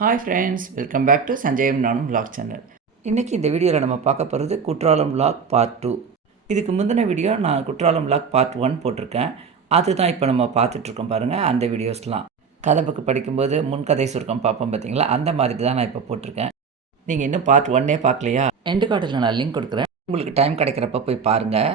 Hi friends, welcome back to Sanjayam நானும் vlog channel. இன்றைக்கி இந்த வீடியோவில் நம்ம பார்க்க போகிறது குற்றாலம் விலாக் பார்ட் 2. இதுக்கு முந்தின வீடியோ நான் குற்றாலம் விலாக் பார்ட் 1 போட்டிருக்கேன். அதுதான் இப்போ நம்ம பார்த்துட்ருக்கோம் பாருங்கள். அந்த வீடியோஸ்லாம் கதை புக்கு படிக்கும்போது முன்கதை சுருக்கம் பார்ப்போம் பார்த்தீங்களா, அந்த மாதிரி தான் நான் இப்போ போட்டிருக்கேன். நீங்கள் இன்னும் பார்ட் 1 பார்க்கலையா, எண்டு கார்டில் நான் லிங்க் கொடுக்குறேன். உங்களுக்கு டைம் கிடைக்கிறப்ப போய் பாருங்கள்.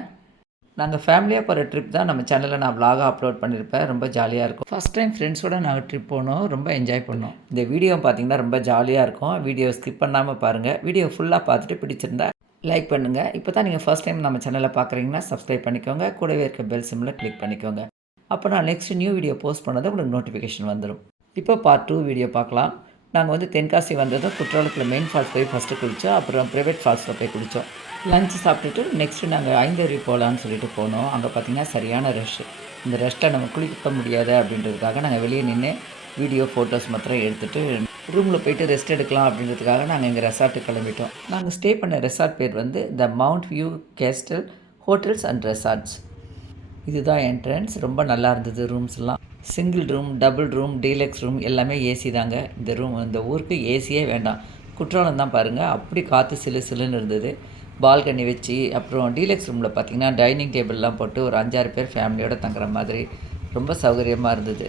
நாங்கள் ஃபேமிலியாக போகிற ட்ரிப் தான் நம்ம சேனலில் நான் விலாகாக அப்லோட் பண்ணியிருப்பேன். ரொம்ப ஜாலியாக இருக்கும். ஃபஸ்ட் டைம் ஃப்ரெண்ட்ஸோடு நாங்கள் ட்ரிப் போனோம். ரொம்ப என்ஜாய் பண்ணோம். இந்த வீடியோ பார்த்திங்கன்னா ரொம்ப ஜாலியாக இருக்கும். வீடியோ ஸ்கிப் பண்ணாமல் பாருங்கள். வீடியோ ஃபுல்லாக பார்த்துட்டு பிடிச்சிருந்தா லைக் பண்ணுங்கள். இப்போ தான் நீங்கள் ஃபஸ்ட் டைம் நம்ம சேனலில் பார்க்குறீங்கன்னா சப்ஸ்கிரைப் பண்ணிக்கோங்க. கூடவே இருக்க பெல் சிம்மில் கிளிக் பண்ணிக்கோங்க. அப்போ நான் நெக்ஸ்ட் நியூ வீடியோ போஸ்ட் பண்ணது உங்களுக்கு நோட்டிஃபிகேஷன் வந்துடும். இப்போ பார்ட் 2 வீடியோ பார்க்கலாம். நாங்கள் வந்து தென்காசி வந்ததும் குற்றாலத்தில் மெயின் ஃபால்ஸ் போய் ஃபஸ்ட்டு குளித்தோம். அப்புறம் ப்ரைவேட் ஃபால்ஸில் போய் குளித்தோம். லஞ்ச் சாப்பிட்டுட்டு நெக்ஸ்ட்டு நாங்கள் ஐந்தருவி போகலான்னு சொல்லிட்டு போனோம். அங்கே பார்த்திங்கன்னா சரியான ரஷ். இந்த ரஷ்ட்டில் நம்ம குளிக்க முடியாது அப்படின்றதுக்காக நாங்கள் வெளியே நின்று வீடியோ ஃபோட்டோஸ் மாத்திரம் எடுத்துகிட்டு ரூமில் போயிட்டு ரெஸ்ட் எடுக்கலாம் அப்படின்றதுக்காக நாங்கள் எங்கள் ரெசார்ட்டுக்கு கிளம்பிட்டோம். நாங்கள் ஸ்டே பண்ண ரெசார்ட் பேர் வந்து the mount view castle hotels and resorts. இதுதான் என்ட்ரன்ஸ். ரொம்ப நல்லா இருந்தது. ரூம்ஸ்லாம் single room, double room, deluxe room எல்லாமே ஏசி தாங்க. இந்த ஊருக்கு ஏசியே வேண்டாம். குற்றாலம் தான் பாருங்கள், அப்படி காற்று சிலு சிலுன்னு இருந்தது. பால்கனி வச்சு, அப்புறம் டீலக்ஸ் ரூமில் பார்த்திங்கன்னா டைனிங் டேபிள்லாம் போட்டு ஒரு 5-6 பேர் ஃபேமிலியோடு தங்குற மாதிரி ரொம்ப சௌகரியமாக இருந்தது.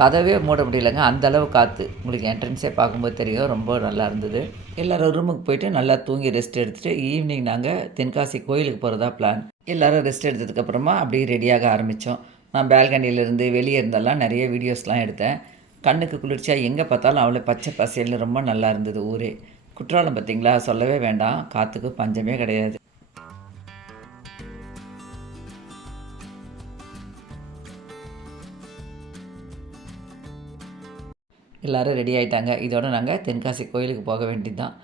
கதவே மூட முடியலைங்க, அந்தளவு காற்று. உங்களுக்கு என்ட்ரன்ஸே பார்க்கும்போது தெரியும். ரொம்ப நல்லா இருந்தது. எல்லோரும் ரூமுக்கு போயிட்டு நல்லா தூங்கி ரெஸ்ட் எடுத்துகிட்டு ஈவினிங் நாங்கள் தென்காசி கோயிலுக்கு போகிறதா பிளான். எல்லோரும் ரெஸ்ட் எடுத்ததுக்கப்புறமா அப்படியே ரெடியாக ஆரம்பித்தோம். நான் பால்கனியிலேருந்து வெளியே இருந்தெல்லாம் நிறைய வீடியோஸ்லாம் எடுத்தேன். கண்ணுக்கு குளிர்ச்சியாக எங்கே பார்த்தாலும் அவ்வளோ பச்சை பசேல்னு ரொம்ப நல்லா இருந்தது ஊரே. குற்றாலம் பார்த்திங்களா, சொல்லவே வேண்டாம். காற்றுக்கு பஞ்சமே கிடையாது. எல்லோரும் ரெடி ஆகிட்டாங்க. இதோட நாங்கள் தென்காசி கோயிலுக்கு போக வேண்டியது தான்.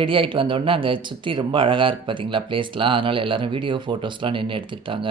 ரெடி ஆகிட்டு வந்தோடனே அங்கே சுற்றி ரொம்ப அழகாக இருக்குது பார்த்திங்களா பிளேஸ்லாம். அதனால் எல்லோரும் வீடியோ ஃபோட்டோஸ்லாம் நின்று எடுத்துக்கிட்டாங்க.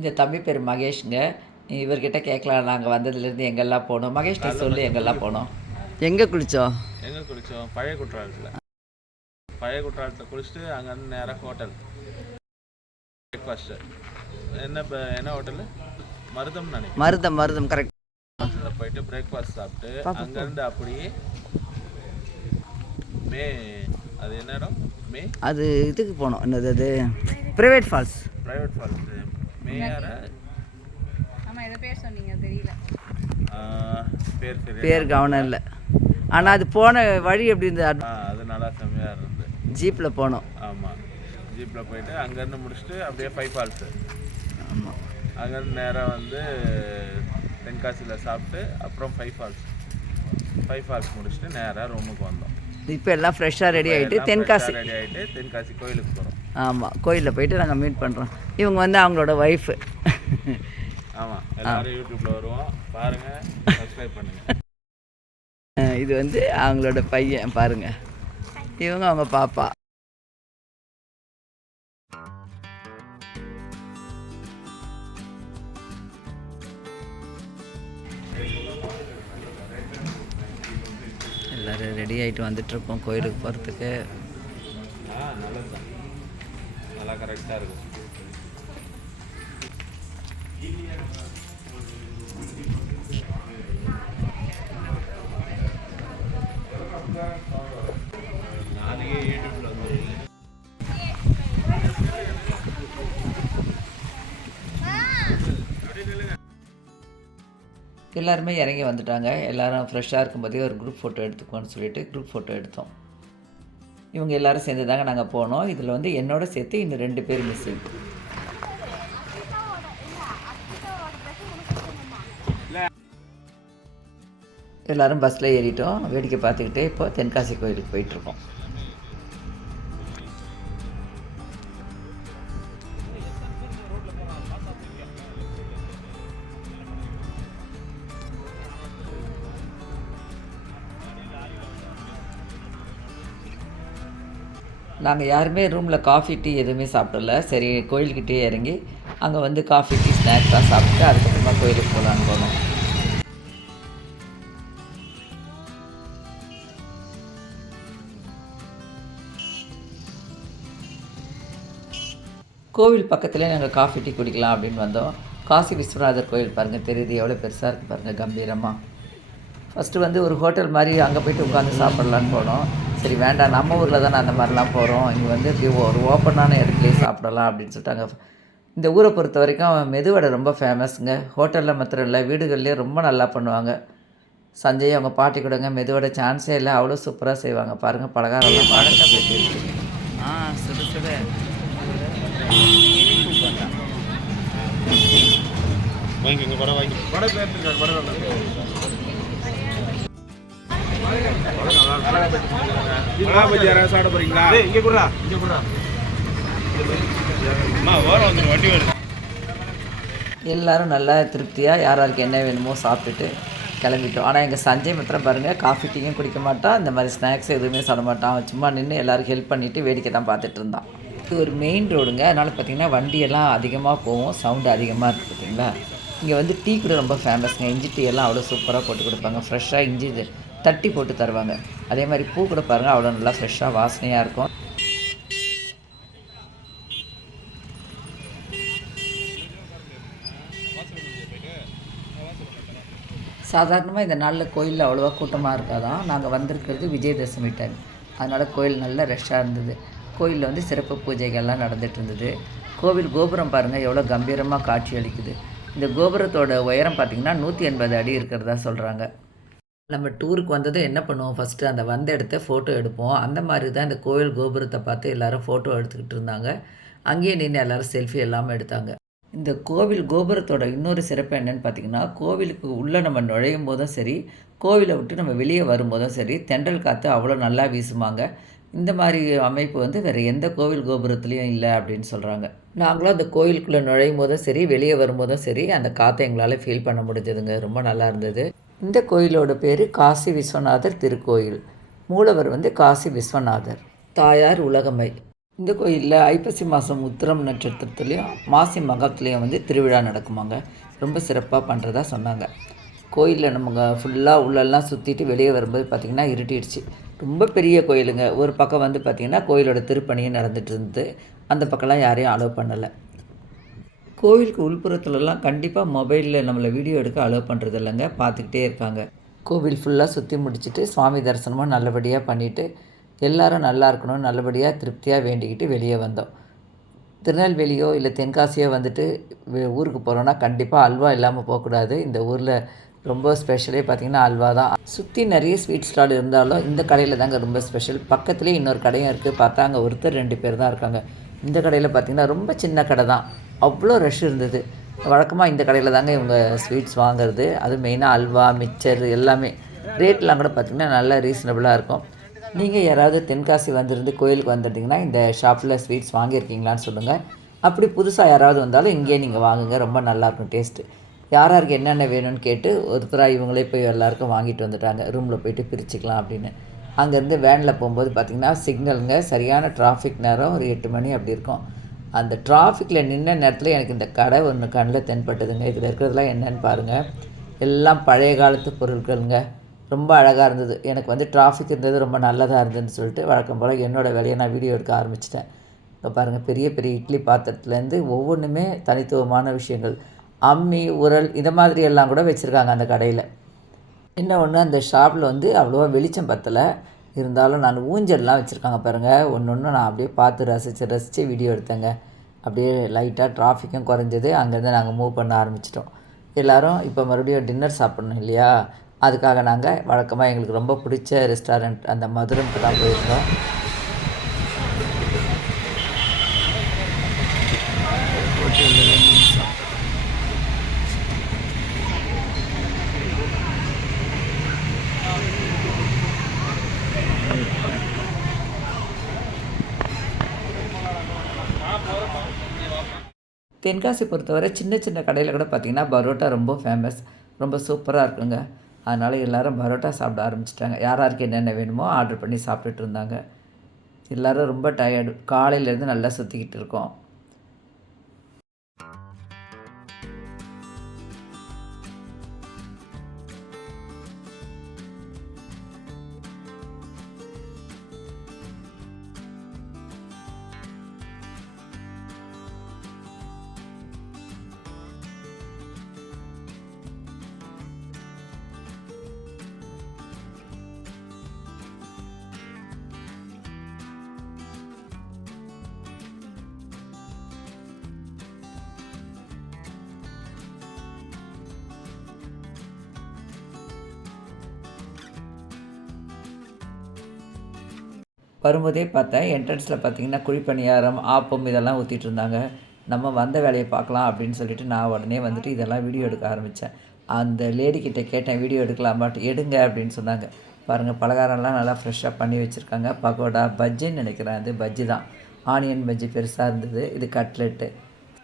இந்த தம்பி பேர் மகேஷ்ங்க. இவர்கிட்ட கேட்கலாம், நாங்கள் வந்ததுலேருந்து எங்கெல்லாம் போனோம். மகேஷ்ட சொல்லி எங்கெல்லாம் போனோம், எங்கே குளித்தோம். பழைய குற்றாலத்தில் குளிச்சுட்டு அங்கேருந்து நேராக ஹோட்டல் பிரேக்ஃபாஸ்ட்டு. என்ன ஹோட்டலு? மருதம் கரெக்ட். அதில் போயிட்டு பிரேக்ஃபாஸ்ட் சாப்பிட்டு அங்கேருந்து அப்படியே அது என்ன இடம்? அது இதுக்கு போனோம். என்னது அது? Private falls. பேர் கவனம் இல்லை. ஆனால் அது போன வழி எப்படி இருந்தது? அது நல்லா செம்மையாக இருந்தது. ஜீப்பில் போனோம். ஆமாம், ஜீப்பில் போயிட்டு அங்கேருந்து முடிச்சுட்டு அப்படியே 5 ஃபால்ஸு. ஆமாம், அங்கேருந்து நேராக வந்து தென்காசியில் சாப்பிட்டு அப்புறம் 5 ஃபால்ஸ் முடிச்சுட்டு நேராக ரூமுக்கு வந்தோம். இப்போ எல்லாம் ஃப்ரெஷ்ஷாக ரெடி ஆகிட்டு தென்காசி கோயிலுக்கு போகிறோம். ஆமாம், கோயிலில் போயிட்டு நாங்கள் மீட் பண்ணுறோம். இவங்க வந்து அவங்களோட ஒய்ஃபு. ஆமாம், எல்லாரும் யூடியூப்பில் வருவோம் பாருங்கள், சப்ஸ்கிரைப் பண்ணுங்கள். இது வந்து அவங்களோட பையன் பாருங்கள். இவங்க அவங்க பாப்பா. எல்லோரும் ரெடி ஆகிட்டு வந்துட்டுருக்கோம் கோயிலுக்கு போகிறதுக்கு. நல்லதுதான், நல்லா கரெக்டாக இருக்கும். நாளைக்கே யூடியூப்பில் வந்து எல்லாருமே இறங்கி வந்துட்டாங்க. எல்லோரும் ஃப்ரெஷ்ஷாக இருக்கும்போதே ஒரு குரூப் ஃபோட்டோ எடுத்துக்கோன்னு சொல்லிட்டு குரூப் ஃபோட்டோ எடுத்தோம். இவங்க எல்லோரும் சேர்ந்து தாங்க நாங்கள் போனோம். இதில் வந்து என்னோட சேர்த்து இன்னும் 2 பேர் மிஸ்ஸிங். எல்லோரும் பஸ்ஸில் ஏறிட்டோம். வேடிக்கை பார்த்துக்கிட்டே இப்போ தென்காசி கோயிலுக்கு போயிட்டுருக்கோம். நாங்கள் யாருமே ரூமில் காஃபி, டீ எதுவுமே சாப்பிடல. சரி கோயில்கிட்டே இறங்கி அங்கே வந்து காஃபி, டீ, ஸ்நாக்ஸ்லாம் சாப்பிட்டு அதுக்கப்புறமா கோயிலுக்கு போகலான்னு போனோம். கோவில் பக்கத்துலேயே நாங்கள் காஃபி, டீ குடிக்கலாம் அப்படின்னு வந்தோம். காசி விஸ்வநாதர் கோயில் பாருங்கள், தெரியுது எவ்வளோ பெருசாக இருக்குது பாருங்கள், கம்பீரமாக. ஃபஸ்ட்டு வந்து ஒரு ஹோட்டல் மாதிரி அங்கே போய்ட்டு உட்காந்து சாப்பிட்லான்னு போனோம். சரி வேண்டாம், நம்ம ஊரில் தானே அந்த மாதிரிலாம் போகிறோம், இங்கே வந்து இப்படி ஒரு ஓப்பனான இடத்துலையே சாப்பிடலாம் அப்படின்னு சொல்லிட்டாங்க. இந்த ஊரை பொறுத்த வரைக்கும் மெதுவடை ரொம்ப ஃபேமஸுங்க. ஹோட்டலில் மாத்திரம் இல்லை, வீடுகள்லேயே ரொம்ப நல்லா பண்ணுவாங்க. சஞ்சய் அவங்க பாட்டி கூடங்க மெதுவடை சான்ஸே இல்லை, அவ்வளோ சூப்பராக செய்வாங்க. பாருங்கள் பலகாரம்லாம் சுடு சுடு சாப்பிட போறீங்களா? இங்கே குடுறா, இங்கே குடுறா. எல்லோரும் நல்லா திருப்தியாக யாராருக்கு என்ன வேணுமோ சாப்பிட்டுட்டு கிளம்பிட்டோம். ஆனால் எங்கள் சஞ்சய் மாத்திரம் பாருங்கள், காஃபி டீயும் குடிக்க மாட்டான், இந்த மாதிரி ஸ்நாக்ஸ் எதுவுமே சாப்பிட மாட்டான். அவன் சும்மா நின்று எல்லாருக்கும் ஹெல்ப் பண்ணிவிட்டு வேடிக்கை தான் பார்த்துட்டு இருந்தான். இது ஒரு மெயின் ரோடுங்க, அதனால் பார்த்திங்கன்னா வண்டியெல்லாம் அதிகமாக போகும், சவுண்டு அதிகமாக இருக்குது பார்த்திங்களா. இங்கே வந்து டீ கூட ரொம்ப ஃபேமஸ்ங்க. இஞ்சி டீ எல்லாம் அவ்வளோ சூப்பராக போட்டு கொடுப்பாங்க. ஃப்ரெஷ்ஷாக இஞ்சி தட்டி போட்டு தருவாங்க. அதே மாதிரி பூ கூட பாருங்கள், அவ்வளோ நல்லா ஃப்ரெஷ்ஷாக வாசனையாக இருக்கும். சாதாரணமாக இந்த நாளில் கோயிலில் அவ்வளோவா கூட்டமாக இருக்காதான். நாங்கள் வந்திருக்கிறது விஜயதசமி டைம், அதனால் கோயில் நல்லா ரஷ்ஷாக இருந்தது. கோயிலில் வந்து சிறப்பு பூஜைகள்லாம் நடந்துகிட்டு இருந்தது. கோவில் கோபுரம் பாருங்கள் எவ்வளோ கம்பீரமாக காட்சி அளிக்குது. இந்த கோபுரத்தோட உயரம் பார்த்திங்கன்னா 180 அடி இருக்கிறதா சொல்கிறாங்க. நம்ம டூருக்கு வந்ததும் என்ன பண்ணுவோம், ஃபஸ்ட்டு அந்த வந்த இடத்த ஃபோட்டோ எடுப்போம். அந்த மாதிரி தான் இந்த கோவில் கோபுரத்தை பார்த்து எல்லோரும் ஃபோட்டோ எடுத்துக்கிட்டு இருந்தாங்க. அங்கேயே நின்று எல்லோரும் செல்ஃபி எல்லாமே எடுத்தாங்க. இந்த கோவில் கோபுரத்தோட இன்னொரு சிறப்பு என்னென்னு பார்த்திங்கன்னா, கோவிலுக்கு உள்ளே நம்ம நுழையும் போதும் சரி, கோவிலை விட்டு நம்ம வெளியே வரும்போதும் சரி, தென்றல் காற்று அவ்வளோ நல்லா வீசுமாங்க. இந்த மாதிரி அமைப்பு வந்து வேறு எந்த கோவில் கோபுரத்துலேயும் இல்லை அப்படின்னு சொல்கிறாங்க. நாங்களும் அந்த கோயிலுக்குள்ளே நுழையும் போதும் சரி, வெளியே வரும்போதும் சரி, அந்த காற்றை எங்களால் ஃபீல் பண்ண முடிஞ்சதுங்க. ரொம்ப நல்லா இருந்தது. இந்த கோயிலோட பேர் காசி விஸ்வநாதர் திருக்கோயில். மூலவர் வந்து காசி விஸ்வநாதர், தாயார் உலகமை. இந்த கோயிலில் ஐப்பசி மாதம் உத்திரம் நட்சத்திரத்துலேயும் மாசி மகத்துலேயும் வந்து திருவிழா நடக்குமாங்க. ரொம்ப சிறப்பாக பண்ணுறதா சொன்னாங்க. கோயிலில் நம்ம ஃபுல்லாக உள்ளெல்லாம் சுற்றிட்டு வெளியே வரும்போது பார்த்திங்கன்னா இருட்டிடுச்சு. ரொம்ப பெரிய கோயிலுங்க. ஒரு பக்கம் வந்து பார்த்திங்கன்னா கோயிலோட திருப்பணியும் நடந்துகிட்டு இருந்தது. அந்த பக்கம்லாம் யாரையும் அலோவ் பண்ணலை. கோவிலுக்கு உள்புறத்துலலாம் கண்டிப்பாக மொபைலில் நம்மளை வீடியோ எடுக்க அலோவ் பண்ணுறது இல்லைங்க, பார்த்துக்கிட்டே இருக்காங்க. கோவில் ஃபுல்லாக சுற்றி முடிச்சுட்டு சுவாமி தரிசனமும் நல்லபடியாக பண்ணிவிட்டு எல்லோரும் நல்லா இருக்கணும், நல்லபடியாக திருப்தியாக வேண்டிக்கிட்டு வெளியே வந்தோம். திருநெல்வேலியோ இல்லை தென்காசியோ வந்துட்டு ஊருக்கு போகிறோன்னா கண்டிப்பாக அல்வா இல்லாமல் போகக்கூடாது. இந்த ஊரில் ரொம்ப ஸ்பெஷலே பார்த்திங்கன்னா அல்வா தான். சுற்றி நிறைய ஸ்வீட் ஸ்டால் இருந்தாலும் இந்த கடையில் தாங்க ரொம்ப ஸ்பெஷல். பக்கத்துலேயே இன்னொரு கடையும் இருக்குது. பார்த்தா அங்கே ஒருத்தர் 2 பேர் தான் இருக்காங்க. இந்த கடையில் பார்த்திங்கன்னா ரொம்ப சின்ன கடை தான், அவ்வளோ ரஷ் இருந்தது. வழக்கமாக இந்த கடையில் தாங்க இவங்க ஸ்வீட்ஸ் வாங்குறது. அது மெயினாக அல்வா, மிக்சர் எல்லாமே. ரேட்லாம் கூட பார்த்திங்கன்னா நல்லா ரீசனபிளாக இருக்கும். நீங்கள் யாராவது தென்காசி வந்திருந்து கோயிலுக்கு வந்துட்டிங்கன்னா இந்த ஷாப்பில் ஸ்வீட்ஸ் வாங்கியிருக்கீங்களான்னு சொல்லுங்கள். அப்படி புதுசாக யாராவது வந்தாலும் இங்கேயே நீங்கள் வாங்குங்க, ரொம்ப நல்லாயிருக்கும் டேஸ்ட்டு. யாராருக்கு என்னென்ன வேணும்னு கேட்டு ஒருத்தராக இவங்களே போய் எல்லாருக்கும் வாங்கிட்டு வந்துட்டாங்க. ரூமில் போய்ட்டு பிரிச்சுக்கலாம் அப்படின்னு. அங்கேருந்து வேனில் போகும்போது பார்த்திங்கன்னா சிக்னலுங்க, சரியான டிராஃபிக் நேரம் ஒரு 8 மணி அப்படி இருக்கும். அந்த டிராஃபிக்கில் நின்ன நேரத்தில் எனக்கு இந்த கடை ஒன்று கண்ணில் தென்பட்டதுங்க. இதில் இருக்கிறதுலாம் என்னென்னு பாருங்கள், எல்லாம் பழைய காலத்து பொருட்களுங்க. ரொம்ப அழகாக இருந்தது. எனக்கு வந்து டிராஃபிக் இருந்தது ரொம்ப நல்லதாக இருந்ததுன்னு சொல்லிட்டு வழக்கம் போல் என்னோடய வேலையை நான் வீடியோ எடுக்க ஆரம்பிச்சிட்டேன். இப்போ பாருங்கள், பெரிய பெரிய இட்லி பாத்திரத்துலேருந்து ஒவ்வொன்றுமே தனித்துவமான விஷயங்கள். அம்மி, உரல் இந்த மாதிரி எல்லாம் கூட வச்சுருக்காங்க அந்த கடையில். இன்னொன்று, அந்த ஷாப்பில் வந்து அவ்வளோவா வெளிச்சம் பத்தலை, இருந்தாலும் நான் ஊஞ்சல்லாம் வச்சுருக்காங்க பாருங்கள். ஒன்று ஒன்று நான் அப்படியே பார்த்து ரசித்து வீடியோ எடுத்தேங்க. அப்படியே லைட்டாக டிராஃபிக்கும் குறைஞ்சது. அங்கேருந்து நாங்கள் மூவ் பண்ண ஆரம்பிச்சிட்டோம். எல்லோரும் இப்போ மறுபடியும் டின்னர் சாப்பிட்ணும் இல்லையா, அதுக்காக நாங்கள் வழக்கமாக எங்களுக்கு ரொம்ப பிடிச்ச ரெஸ்டாரண்ட் அந்த மதுரம்க்கு தான் போயிருந்தோம். தென்காசி பொறுத்தவரை சின்ன சின்ன கடையில் கூட பார்த்திங்கன்னா பரோட்டா ரொம்ப ஃபேமஸ், ரொம்ப சூப்பராக இருக்குங்க. அதனால் எல்லோரும் பரோட்டா சாப்பிட ஆரம்பிச்சிட்டாங்க. யார் யாருக்கு என்னென்ன வேணுமோ ஆர்டர் பண்ணி சாப்பிட்டுட்டு இருந்தாங்க. எல்லோரும் ரொம்ப டயர்டு, காலையிலேருந்து நல்லா சுற்றிக்கிட்டு இருக்கோம். வரும்போதே பார்த்தேன், என்ட்ரன்ஸில் பார்த்தீங்கன்னா குழிப்பணியாரம், ஆப்பம் இதெல்லாம் ஊற்றிட்டு இருந்தாங்க. நம்ம வந்த வேலையை பார்க்கலாம் அப்படின்னு சொல்லிட்டு நான் உடனே வந்துட்டு இதெல்லாம் வீடியோ எடுக்க ஆரம்பித்தேன். அந்த லேடிக்கிட்ட கேட்டேன், வீடியோ எடுக்கலாமாட்டு. எடுங்க அப்படின்னு சொன்னாங்க. பாருங்கள், பலகாரம்லாம் நல்லா ஃப்ரெஷ்ஷாக பண்ணி வச்சுருக்காங்க. பகோடா, பஜ்ஜின்னு நினைக்கிறேன், அது பஜ்ஜி தான். ஆனியன் பஜ்ஜி பெருசாக இருந்தது. இது கட்லெட்டு.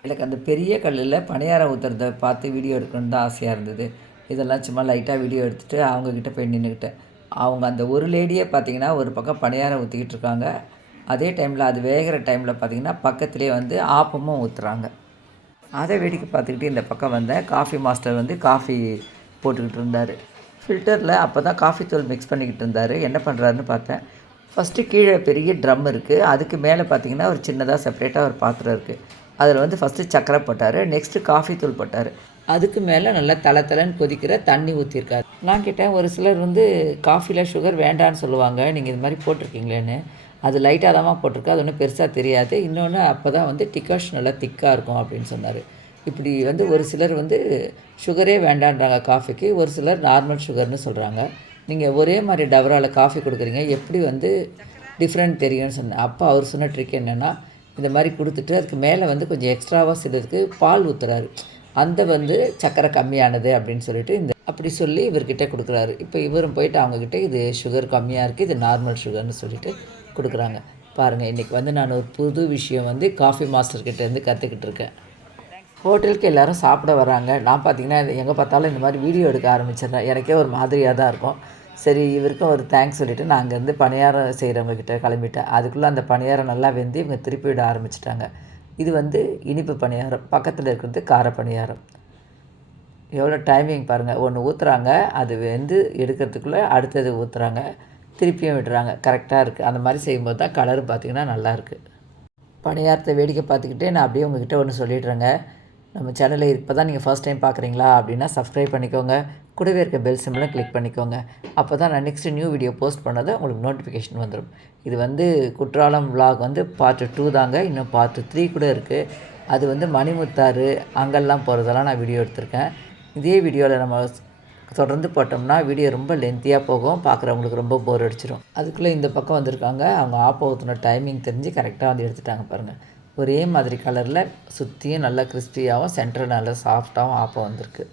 எனக்கு அந்த பெரிய கல்லில் பணியாரம் ஊற்றுறத பார்த்து வீடியோ எடுக்கணுன்னு தான் ஆசையாக இருந்தது. இதெல்லாம் சும்மா லைட்டாக வீடியோ எடுத்துகிட்டு அவங்கக்கிட்ட போய் நின்றுக்கிட்டேன். அவங்க அந்த ஒரு லேடியே பார்த்திங்கன்னா ஒரு பக்கம் பணியாரம் ஊற்றிக்கிட்டு இருக்காங்க. அதே டைமில் அது வேகிற டைமில் பார்த்திங்கன்னா பக்கத்துலேயே வந்து ஆப்பமும் ஊற்றுறாங்க. அதை வேடிக்கை பார்த்துக்கிட்டு இந்த பக்கம் வந்தேன். காஃபி மாஸ்டர் வந்து காஃபி போட்டுக்கிட்டு இருந்தார். ஃபில்டரில் அப்போ தான் காஃபி தூள் மிக்ஸ் பண்ணிக்கிட்டு இருந்தார். என்ன பண்ணுறாருன்னு பார்த்தேன். ஃபஸ்ட்டு கீழே பெரிய ட்ரம் இருக்குது. அதுக்கு மேலே பார்த்திங்கன்னா ஒரு சின்னதாக செப்பரேட்டாக ஒரு பாத்திரம் இருக்குது. அதில் வந்து ஃபஸ்ட்டு சர்க்கரை போட்டார். நெக்ஸ்ட்டு காஃபி தூள் போட்டார். அதுக்கு மேலே நல்லா தளன்னு கொதிக்கிற தண்ணி ஊற்றிருக்காரு. நான் கேட்டேன், ஒரு சிலர் வந்து காஃபியில் சுகர் வேண்டான்னு சொல்லுவாங்க, நீங்கள் இது மாதிரி போட்டிருக்கீங்களேன்னு. அது லைட்டாக தான் போட்டிருக்கு, அது ஒன்றும் பெருசாக தெரியாது. இன்னொன்று அப்போ தான் வந்து டிகாஷன் நல்லா திக்காக இருக்கும் அப்படின்னு சொன்னார். இப்படி வந்து ஒரு சிலர் வந்து சுகரே வேண்டான்றாங்க காஃபிக்கு, ஒரு சிலர் நார்மல் சுகர்னு சொல்கிறாங்க. நீங்கள் ஒரே மாதிரி டவராவில் காஃபி கொடுக்குறீங்க, எப்படி வந்து டிஃப்ரெண்ட் தெரியும்னு சொன்னேன். அப்போ அவர் சொன்ன ட்ரிக் என்னென்னா, இந்த மாதிரி கொடுத்துட்டு அதுக்கு மேலே வந்து கொஞ்சம் எக்ஸ்ட்ராவாக செய்கிறதுக்கு பால் ஊற்றுறாரு. அந்த வந்து சர்க்கரை கம்மியானது அப்படின்னு சொல்லிட்டு அப்படி சொல்லி இவர்கிட்ட கொடுக்குறாரு. இப்போ இவரும் போயிட்டு அவங்கக்கிட்ட இது சுகர் கம்மியாக இருக்குது, இது நார்மல் சுகர்னு சொல்லிட்டு கொடுக்குறாங்க. பாருங்கள், இன்றைக்கி வந்து நான் ஒரு புது விஷயம் வந்து காஃபி மாஸ்டர்கிட்டேருந்து கற்றுக்கிட்டு இருக்கேன். ஹோட்டலுக்கு எல்லோரும் சாப்பிட வராங்க. நான் பார்த்திங்கன்னா எங்கே பார்த்தாலும் இந்த மாதிரி வீடியோ எடுக்க ஆரம்பிச்சிடுறேன். எனக்கே ஒரு மாதிரியாக தான் இருக்கும். சரி, இவருக்கும் ஒரு தேங்க்ஸ் சொல்லிவிட்டு நான் அங்கேருந்து பணியாரம் செய்கிறவங்கக்கிட்ட கிளம்பிட்டேன். அதுக்குள்ளே அந்த பணியாரம் நல்லா வெந்து இவங்க திருப்பி விட ஆரம்பிச்சிட்டாங்க. இது வந்து இனிப்பு பணியாரம், பக்கத்தில் இருக்கிறது கார பணியாரம். எவ்வளோ டைமிங் பாருங்கள். ஒன்று ஊற்றுறாங்க, அது வெந்து எடுக்கிறதுக்குள்ளே அடுத்தது ஊற்றுறாங்க, திருப்பியும் விடுறாங்க. கரெக்டாக இருக்குது. அந்த மாதிரி செய்யும்போது தான் கலர் பார்த்திங்கன்னா நல்லாயிருக்கு. பணியாரத்தை வேடிக்கை பார்த்துக்கிட்டே நான் அப்படியே உங்கள்கிட்ட ஒன்று சொல்லிடுறேங்க. நம்ம சேனலை இப்போ தான் நீங்கள் ஃபர்ஸ்ட் டைம் பார்க்குறீங்களா அப்படின்னா சப்ஸ்கிரைப் பண்ணிக்கோங்க. கூடவே இருக்க பெல் சிம்பிளை கிளிக் பண்ணிக்கோங்க. அப்போ தான் நான் நெக்ஸ்ட்டு நியூ வீடியோ போஸ்ட் பண்ணது உங்களுக்கு நோட்டிஃபிகேஷன் வந்துடும். இது வந்து குற்றாலம் விலாக் வந்து பார்ட் 2 தாங்க. இன்னும் பார்ட் 3 கூட இருக்குது. அது வந்து மணிமுத்தாறு அங்கெல்லாம் போகிறதெல்லாம் நான் வீடியோ எடுத்திருக்கேன். இதே வீடியோவில் நம்ம தொடர்ந்து போட்டோம்னா வீடியோ ரொம்ப லென்த்தியாக போகும், பார்க்குறவங்களுக்கு ரொம்ப போர் அடிச்சிடும். அதுக்குள்ளே இந்த பக்கம் வந்திருக்காங்க. அவங்க ஆப்போ ஊற்றின டைமிங் தெரிஞ்சு கரெக்டாக வந்து எடுத்துட்டாங்க பாருங்கள். ஒரே மாதிரி கலரில் சுற்றியும் நல்லா கிறிஸ்பியாகவும் சென்டரில் நல்லா சாஃப்டாகவும் ஆப்போ வந்திருக்கு.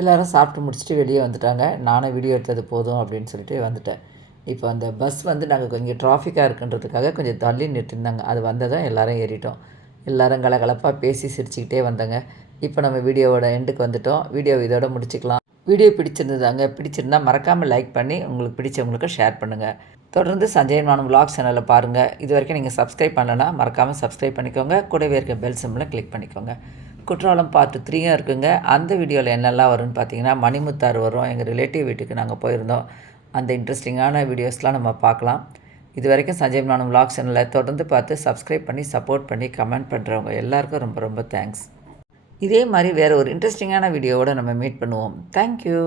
எல்லோரும் சாப்பிட்டு முடிச்சுட்டு வெளியே வந்துட்டாங்க. நானும் வீடியோ எடுத்தது போதும் அப்படின்னு சொல்லிட்டு வந்துட்டேன். இப்போ அந்த பஸ் வந்து நாங்கள் கொஞ்சம் டிராஃபிக்காக இருக்குன்றதுக்காக கொஞ்சம் தள்ளி நிறுத்திருந்தாங்க. அது வந்ததும் எல்லோரும் ஏறிட்டோம். எல்லோரும் கலகலப்பாக பேசி சிரிச்சுக்கிட்டே வந்தோங்க. இப்போ நம்ம வீடியோவோட எண்டுக்கு வந்துட்டோம். வீடியோ இதோட முடிச்சுக்கலாம். வீடியோ பிடிச்சிருந்ததாங்க. பிடிச்சிருந்தால் மறக்காமல் லைக் பண்ணி உங்களுக்கு பிடிச்சவங்களுக்கு ஷேர் பண்ணுங்கள். தொடர்ந்து சஞ்சயன் வானம் விலாக் சேனலில் பாருங்கள். இது வரைக்கும் நீங்கள் சப்ஸ்கிரைப் பண்ணலைன்னா மறக்காமல் சப்ஸ்கிரைப் பண்ணிக்கோங்க. கூடவே இருக்க பெல் சிம்பிளை கிளிக் பண்ணிக்கோங்க. குற்றாலம் பார்ட் 3யும் இருக்குங்க. அந்த வீடியோவில் என்னெல்லாம் வரும்னு பார்த்தீங்கன்னா, மணிமுத்தாறு வரும். எங்கள் ரிலேட்டிவ் வீட்டுக்கு நாங்கள் போயிருந்தோம். அந்த இன்ட்ரெஸ்டிங்கான வீடியோஸ்லாம் நம்ம பார்க்கலாம். இது வரைக்கும் சஞ்சய் நானும் விலாக் சேனலை தொடர்ந்து பார்த்து சப்ஸ்கிரைப் பண்ணி சப்போர்ட் பண்ணி கமெண்ட் பண்ணுறவங்க எல்லாருக்கும் ரொம்ப ரொம்ப தேங்க்ஸ். இதே மாதிரி வேறு ஒரு இன்ட்ரெஸ்டிங்கான வீடியோவோடு நம்ம மீட் பண்ணுவோம். தேங்க்யூ.